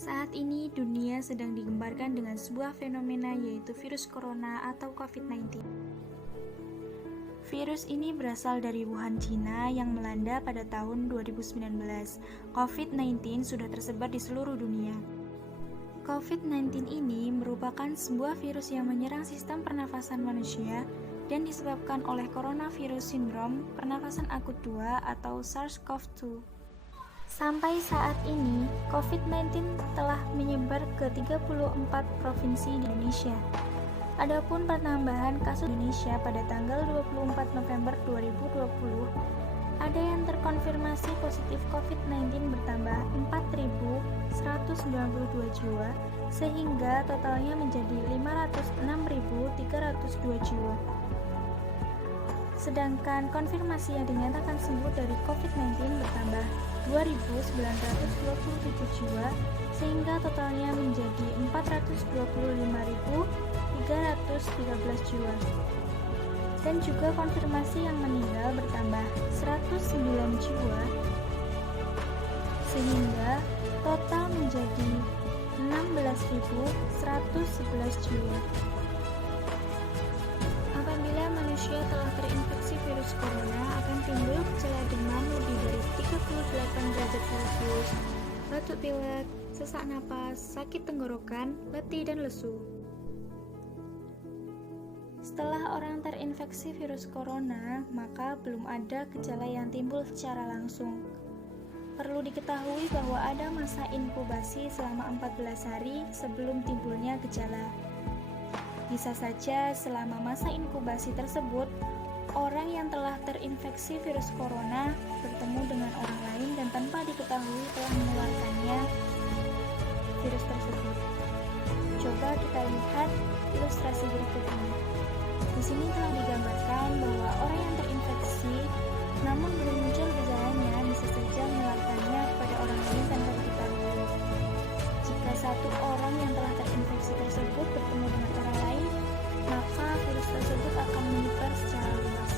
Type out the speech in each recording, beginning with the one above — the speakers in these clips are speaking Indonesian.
Saat ini dunia sedang digembarkan dengan sebuah fenomena yaitu virus corona atau COVID-19. Virus ini berasal dari Wuhan, Cina yang melanda pada tahun 2019. COVID-19 sudah tersebar di seluruh dunia. COVID-19 ini merupakan sebuah virus yang menyerang sistem pernafasan manusia dan disebabkan oleh coronavirus syndrome pernafasan akut 2 atau SARS-CoV-2. Sampai saat ini, COVID-19 telah menyebar ke 34 provinsi di Indonesia. Adapun penambahan kasus Indonesia pada tanggal 24 November 2020, ada yang terkonfirmasi positif COVID-19 bertambah 4.192 jiwa, sehingga totalnya menjadi 506.302 jiwa. Sedangkan konfirmasi yang dinyatakan sembuh dari COVID-19 bertambah 2.927 jiwa, sehingga totalnya menjadi 425.313 jiwa. Dan juga konfirmasi yang meninggal bertambah 109 jiwa, sehingga total menjadi 16.111 jiwa. Apabila manusia telah terinfeksi virus corona, akan timbul gejala demam lebih dari 38 derajat Celcius, batuk pilek, sesak napas, sakit tenggorokan, letih, dan lesu. Setelah orang terinfeksi virus corona, maka belum ada gejala yang timbul secara langsung. Perlu diketahui bahwa ada masa inkubasi selama 14 hari sebelum timbulnya gejala. Bisa saja selama masa inkubasi tersebut, orang yang telah terinfeksi virus corona bertemu dengan orang lain dan tanpa diketahui telah menularkannya virus tersebut. Coba kita lihat ilustrasi berikut ini. Di sini telah digambarkan bahwa orang yang terinfeksi namun belum muncul gejalanya bisa saja menularkannya kepada orang lain tanpa diketahui. Jika satu orang yang telah terinfeksi tersebut bertemu dengan orang lain, maka virus tersebut akan menyebar secara luas.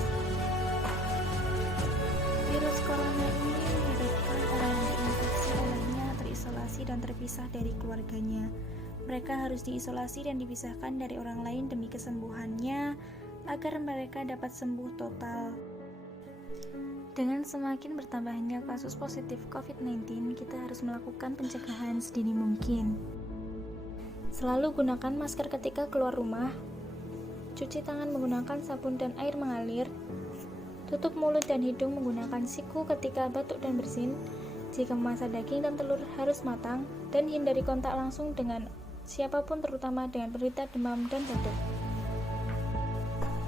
Virus corona ini menyebabkan orang yang terinfeksi olehnya terisolasi dan terpisah dari keluarganya. Mereka harus diisolasi dan dipisahkan dari orang lain demi kesembuhannya agar mereka dapat sembuh total. Dengan semakin bertambahnya kasus positif COVID-19, kita harus melakukan pencegahan sedini mungkin. Selalu gunakan masker ketika keluar rumah, cuci tangan menggunakan sabun dan air mengalir, tutup mulut dan hidung menggunakan siku ketika batuk dan bersin. Jika memasak daging dan telur harus matang, dan hindari kontak langsung dengan siapapun, terutama dengan penderita demam dan batuk.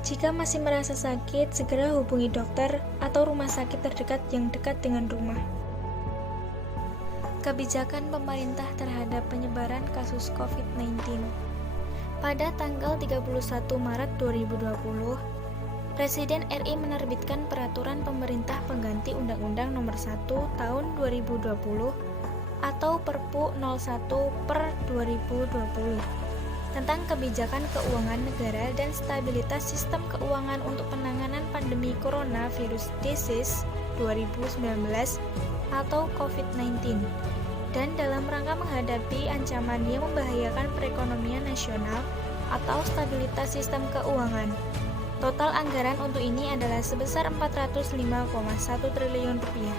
Jika masih merasa sakit, segera hubungi dokter atau rumah sakit terdekat yang dekat dengan rumah. Kebijakan pemerintah terhadap penyebaran kasus COVID-19. Pada tanggal 31 Maret 2020, Presiden RI menerbitkan Peraturan Pemerintah Pengganti Undang-Undang Nomor 1 Tahun 2020 atau Perpu 01/2020 tentang kebijakan keuangan negara dan stabilitas sistem keuangan untuk penanganan pandemi coronavirus disease 2019 atau COVID-19 dan dalam rangka menghadapi ancaman yang membahayakan perekonomian nasional atau stabilitas sistem keuangan. Total anggaran untuk ini adalah sebesar 405,1 triliun rupiah.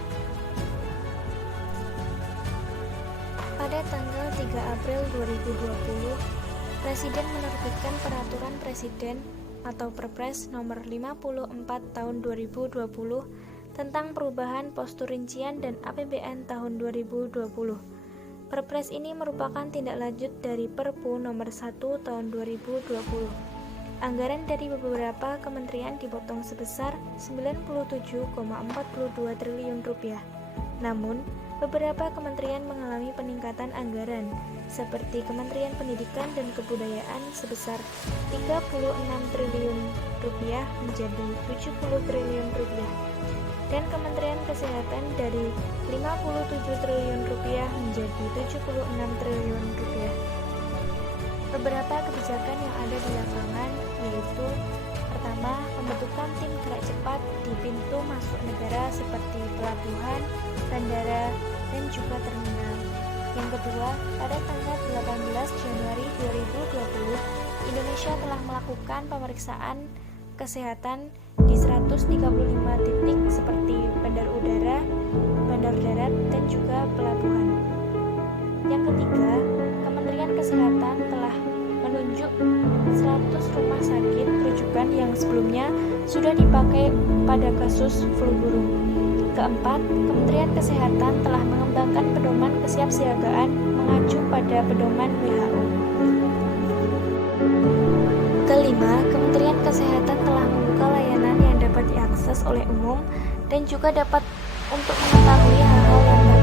Pada tanggal 3 April 2020, Presiden menerbitkan Peraturan Presiden atau Perpres nomor 54 tahun 2020 tentang perubahan postur rincian dan APBN tahun 2020. Perpres ini merupakan tindak lanjut dari Perpu nomor 1 tahun 2020. Anggaran dari beberapa kementerian dipotong sebesar 97,42 triliun rupiah. Namun, beberapa kementerian mengalami peningkatan anggaran, seperti Kementerian Pendidikan dan Kebudayaan sebesar 36 triliun rupiah menjadi 70 triliun rupiah, dan Kementerian Kesehatan dari 57 triliun rupiah menjadi 76 triliun rupiah. Beberapa kebijakan yang ada di lapangan yaitu: pertama, pembentukan tim gerak cepat di pintu masuk negara seperti pelabuhan, bandara, dan juga terminal. Yang kedua, pada tanggal 18 Januari 2020, Indonesia telah melakukan pemeriksaan kesehatan di 135 titik seperti bandar udara, bandar darat, dan juga pelabuhan. Yang ketiga, Kementerian Kesehatan telah menunjuk 100 rumah sakit rujukan yang sebelumnya sudah dipakai pada kasus flu burung. Keempat, Kementerian Kesehatan telah mengembangkan pedoman kesiapsiagaan mengacu pada pedoman WHO. Kelima, Kementerian Kesehatan telah membuka layanan yang dapat diakses oleh umum dan juga dapat untuk mengetahui hal-hal yang